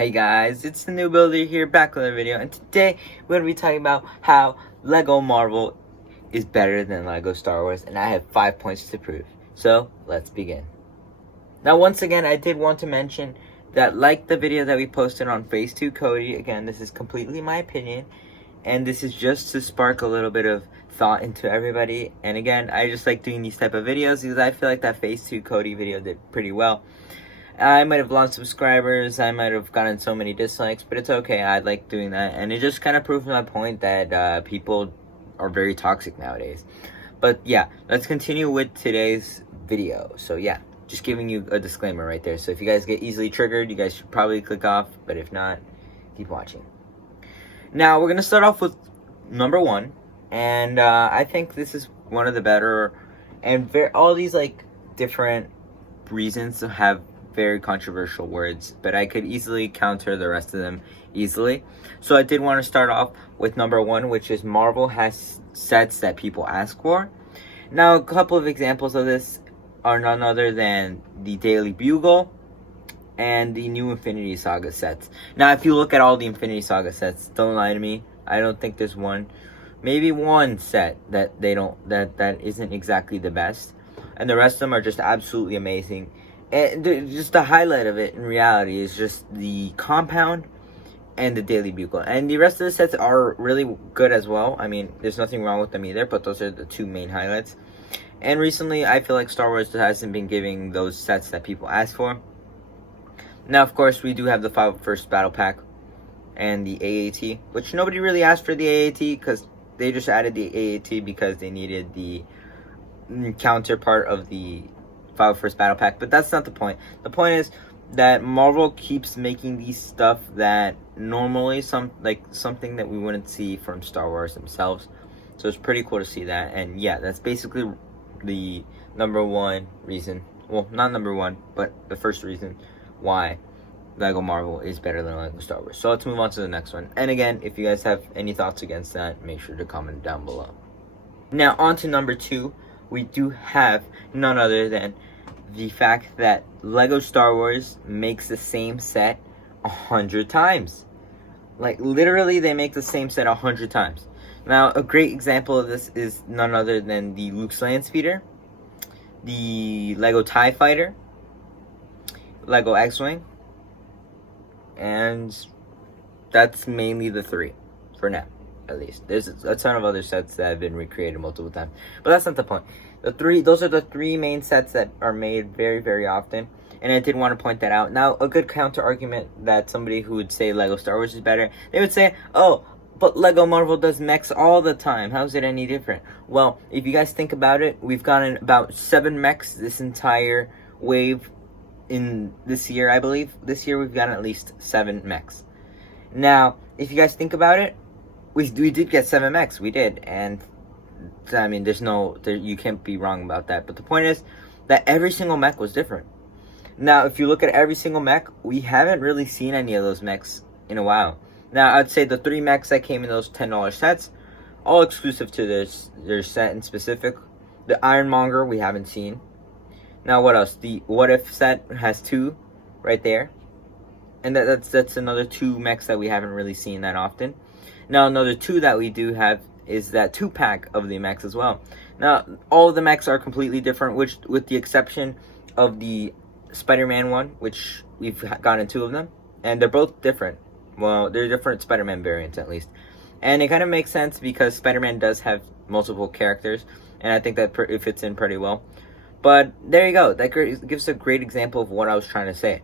Hey guys, it's the new builder here, back with a video, and today we're going to be talking about how Lego Marvel is better than Lego Star Wars, and I have 5 points to prove. So, let's begin. Now, once again, I did want to mention that, like the video that we posted on Phase 2 Cody, again, this is completely my opinion, and this is just to spark a little bit of thought into everybody. And again, I just like doing these type of videos because I feel like that Phase 2 Cody video did pretty well. I might have lost subscribers, I might have gotten so many dislikes, but it's okay, I like doing that, and it just kind of proves my point that people are very toxic nowadays. But yeah, let's continue with today's video. So yeah, just giving you a disclaimer right there. So if you guys get easily triggered, you guys should probably click off, but if not, keep watching. Now, we're going to start off with number 1, and I think this is one of the better, and all these like different reasons to have very controversial words, but I could easily counter the rest of them easily. So I did want to start off with number 1, which is Marvel has sets that people ask for. Now, a couple of examples of this are none other than the Daily Bugle and the new Infinity Saga sets. Now, if you look at all the Infinity Saga sets, don't lie to me, I don't think there's maybe one set that that isn't exactly the best, and the rest of them are just absolutely amazing. And just the highlight of it in reality is just the compound and the Daily Bugle. And the rest of the sets are really good as well. I mean, there's nothing wrong with them either, but those are the two main highlights. And recently, I feel like Star Wars hasn't been giving those sets that people ask for. Now, of course, we do have the first battle pack and the AAT, which nobody really asked for the AAT because they just added the AAT because they needed the counterpart of the first battle pack, but that's not the point. The point is that Marvel keeps making these stuff that normally something that we wouldn't see from Star Wars themselves. So it's pretty cool to see that. And yeah, that's basically the number 1 reason. Well, not number 1, but the first reason why Lego Marvel is better than Lego Star Wars. So let's move on to the next one. And again, if you guys have any thoughts against that, make sure to comment down below. Now, on to number 2. We do have none other than the fact that Lego Star Wars makes the same set 100 times. Like, literally, they make the same set 100 times. Now, a great example of this is none other than the Luke's Land Speeder, the Lego TIE Fighter, Lego X-Wing, and that's mainly the 3, for now, at least. There's a ton of other sets that have been recreated multiple times, but that's not the point. Those are the 3 main sets that are made very, very often, and I did want to point that out. Now, a good counter argument that somebody who would say Lego Star Wars is better, they would say, oh, but Lego Marvel does mechs all the time. How's it any different? Well, if you guys think about it, we've gotten about 7 mechs this entire wave in this year, I believe. This year, we've gotten at least 7 mechs. Now, if you guys think about it, we did get 7 mechs. We did, and I mean, you can't be wrong about that. But the point is that every single mech was different. Now, if you look at every single mech, we haven't really seen any of those mechs in a while. Now, I'd say the 3 mechs that came in those $10 sets, all exclusive to their set in specific. The Ironmonger, we haven't seen. Now, what else? The What If set has 2 right there. And that's another 2 mechs that we haven't really seen that often. Now, another 2 that we do have is that 2-pack of the mechs as well. Now, all of the mechs are completely different, with the exception of the Spider-Man one, which we've gotten 2 of them, and they're both different. Well, they're different Spider-Man variants, at least. And it kind of makes sense because Spider-Man does have multiple characters, and I think that it fits in pretty well. But there you go. That gives a great example of what I was trying to say.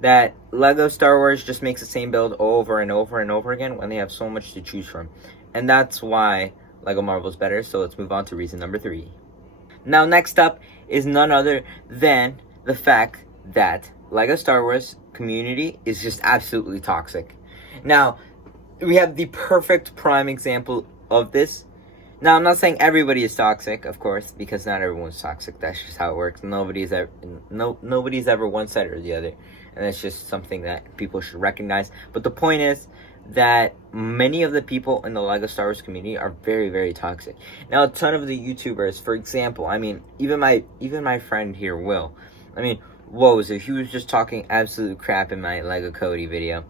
That Lego Star Wars just makes the same build over and over and over again when they have so much to choose from. And that's why Lego Marvel is better. So let's move on to reason number 3. Now, next up is none other than the fact that Lego Star Wars community is just absolutely toxic. Now, we have the perfect prime example of this. Now, I'm not saying everybody is toxic, of course, because not everyone's toxic. That's just how it works. Nobody's ever one side or the other. And that's just something that people should recognize. But the point is that many of the people in the Lego Star Wars community are very, very toxic. Now, a ton of the YouTubers, for example, I mean, even my friend here, Will, I mean, what was it? He was just talking absolute crap in my Lego Cody video.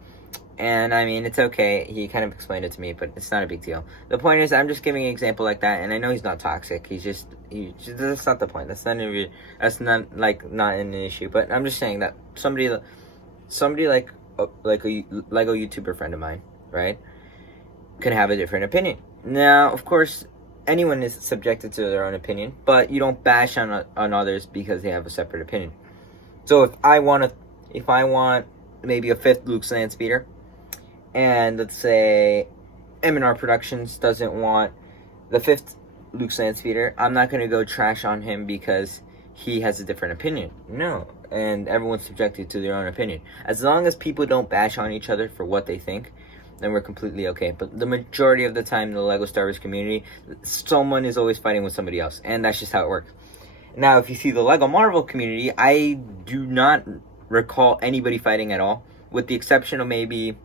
And I mean, it's okay. He kind of explained it to me, but it's not a big deal. The point is, I'm just giving an example like that, and I know he's not toxic. That's not the point. That's not an issue. But I'm just saying that somebody like a Lego YouTuber friend of mine, right, could have a different opinion. Now, of course, anyone is subjected to their own opinion, but you don't bash on others because they have a separate opinion. So if I want maybe a 5th Luke's land speeder, and let's say M&R Productions doesn't want the 5th Luke's land speeder, I'm not going to go trash on him because he has a different opinion. No, and everyone's subjected to their own opinion. As long as people don't bash on each other for what they think, then we're completely okay. But the majority of the time in the LEGO Star Wars community, someone is always fighting with somebody else, and that's just how it works. Now, if you see the LEGO Marvel community, I do not recall anybody fighting at all, with the exception of maybe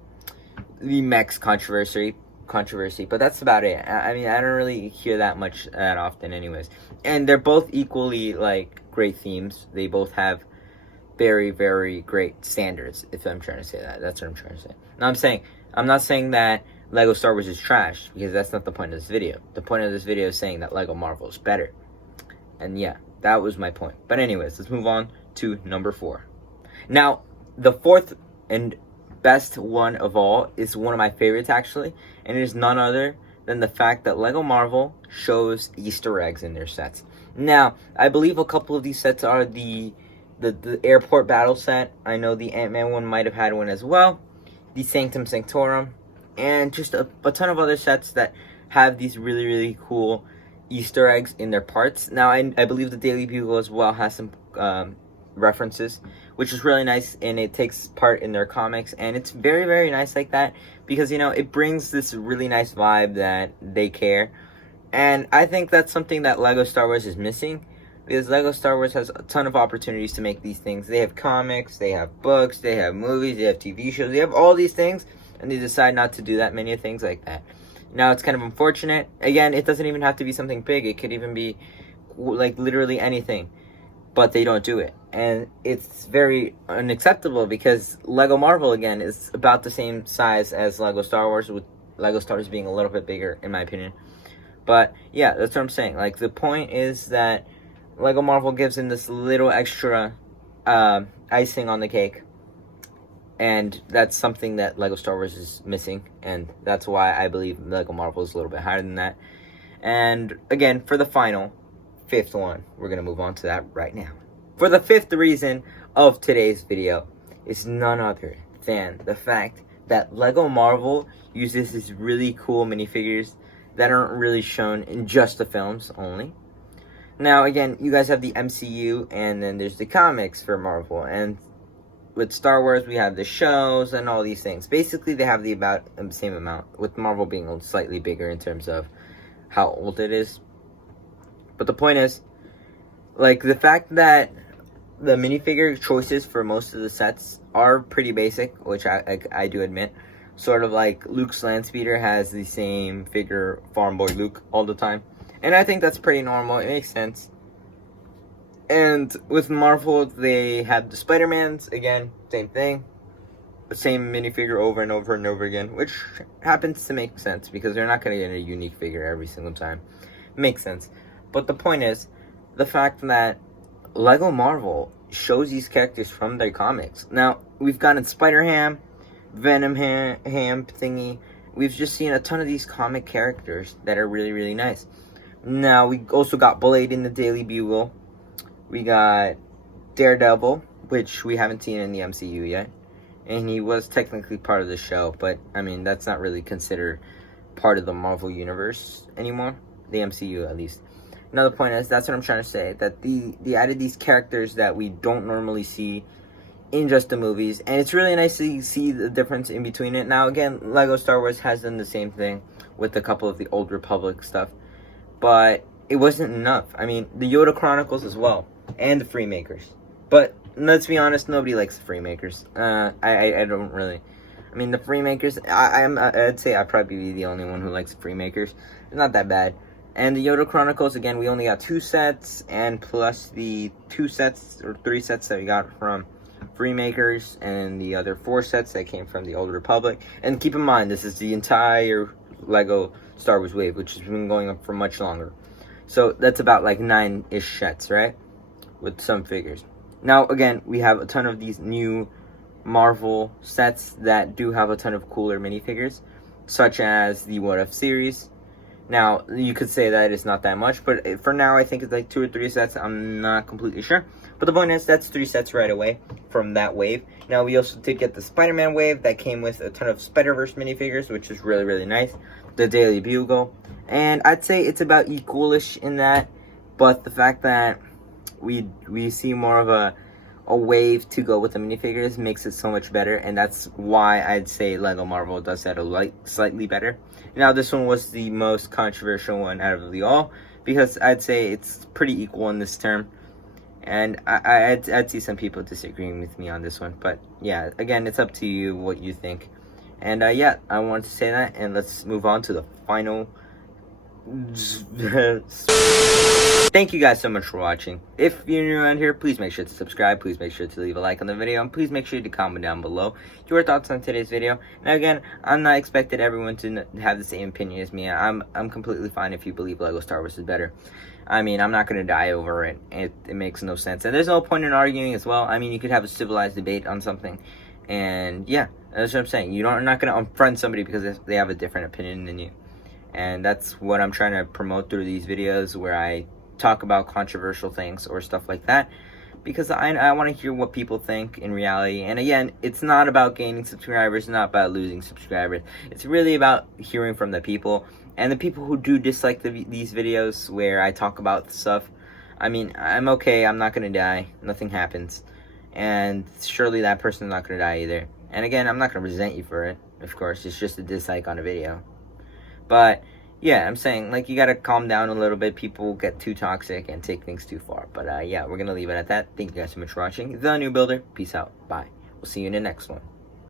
the mechs controversy, but that's about it. I mean, I don't really hear that much that often anyways. And they're both equally, like, great themes. They both have very, very great standards, if I'm trying to say that. That's what I'm trying to say. Now, I'm not saying that LEGO Star Wars is trash, because that's not the point of this video. The point of this video is saying that LEGO Marvel is better. And yeah, that was my point. But anyways, let's move on to number 4. Now, the 4th and best one of all is one of my favorites, actually, and it is none other than the fact that LEGO Marvel shows Easter eggs in their sets. Now, I believe a couple of these sets are the airport battle set. I know the Ant-Man one might have had one as well, the Sanctum Sanctorum, and just a ton of other sets that have these really, really cool Easter eggs in their parts. Now, I believe the Daily Bugle as well has some references, which is really nice, and it takes part in their comics, and it's very, very nice like that, because, you know, it brings this really nice vibe that they care, and I think that's something that LEGO Star Wars is missing, because LEGO Star Wars has a ton of opportunities to make these things. They have comics, they have books, they have movies, they have TV shows, they have all these things, and they decide not to do that many things like that. Now, it's kind of unfortunate. Again, it doesn't even have to be something big. It could even be, like, literally anything. But they don't do it. And it's very unacceptable, because LEGO Marvel, again, is about the same size as LEGO Star Wars, with LEGO Star Wars being a little bit bigger, in my opinion. But, yeah, that's what I'm saying. Like, the point is that LEGO Marvel gives them this little extra icing on the cake. And that's something that LEGO Star Wars is missing, and that's why I believe LEGO Marvel is a little bit higher than that. And again, for the final 5th one, we're going to move on to that right now. For the 5th reason of today's video is none other than the fact that LEGO Marvel uses these really cool minifigures that aren't really shown in just the films only. Now, again, you guys have the MCU, and then there's the comics for Marvel, and with Star Wars, we have the shows and all these things. Basically, they have the same amount, with Marvel being slightly bigger in terms of how old it is. But the point is, like, the fact that the minifigure choices for most of the sets are pretty basic, which I do admit. Sort of like Luke's Landspeeder has the same figure, Farm Boy Luke, all the time. And I think that's pretty normal. It makes sense. And with Marvel, they have the Spider-Mans, again, same thing. The same minifigure over and over and over again, which happens to make sense, because they're not going to get a unique figure every single time. Makes sense. But the point is, the fact that LEGO Marvel shows these characters from their comics. Now, we've gotten Spider-Ham, Venom Ham thingy. We've just seen a ton of these comic characters that are really, really nice. Now, we also got Blade in the Daily Bugle. We got Daredevil, which we haven't seen in the MCU yet. And he was technically part of the show, but, I mean, that's not really considered part of the Marvel Universe anymore. The MCU, at least. Another point is, that's what I'm trying to say, that they added these characters that we don't normally see in just the movies. And it's really nice to see the difference in between it. Now, again, LEGO Star Wars has done the same thing with a couple of the Old Republic stuff. But it wasn't enough. I mean, the Yoda Chronicles as well. And the Freemakers. But let's be honest, nobody likes the Freemakers. I don't really. I mean, the Freemakers, I'd say I'd probably be the only one who likes the Freemakers. It's not that bad. And the Yoda Chronicles, again, we only got 2 sets, and plus the 2 sets or 3 sets that we got from Freemakers, and the other 4 sets that came from the Old Republic. And keep in mind, this is the entire Lego Star Wars wave, which has been going up for much longer. So that's about like 9-ish sets, right? With some figures. Now, again, we have a ton of these new Marvel sets that do have a ton of cooler minifigures, such as the What If series. Now, you could say that it's not that much, but for now, I think it's like 2 or 3 sets. I'm not completely sure. But the point is, that's 3 sets right away from that wave. Now, we also did get the Spider-Man wave that came with a ton of Spider-Verse minifigures, which is really, really nice. The Daily Bugle. And I'd say it's about equalish in that, but the fact that we see more of a wave to go with the minifigures makes it so much better, and that's why I'd say Lego Marvel does that slightly better. Now, this one was the most controversial one out of the all, because I'd say it's pretty equal in this term, and I'd see some people disagreeing with me on this one, but yeah, again, it's up to you what you think. And yeah, I wanted to say that, and let's move on to the final. Thank you guys so much for watching. If you're new around here, please make sure to subscribe, please make sure to leave a like on the video, and please make sure to comment down below your thoughts on today's video. Now again, I'm not expecting everyone to have the same opinion as me. I'm completely fine if you believe Lego Star Wars is better. I mean, I'm not going to die over it. It makes no sense, and there's no point in arguing as well. I mean, you could have a civilized debate on something, and yeah, that's what I'm saying. You're not going to unfriend somebody because they have a different opinion than you. And that's what I'm trying to promote through these videos, where I talk about controversial things or stuff like that, because I want to hear what people think in reality. And again, it's not about gaining subscribers, not about losing subscribers. It's really about hearing from the people, and the people who do dislike these videos where I talk about stuff. I mean, I'm okay, I'm not going to die, nothing happens, and surely that person's not going to die either. And again, I'm not going to resent you for it, of course. It's just a dislike on a video. But yeah, I'm saying, like, you gotta calm down a little bit. People get too toxic and take things too far. But yeah, we're gonna leave it at that. Thank you guys so much for watching. The New Builder. Peace out. Bye. We'll see you in the next one.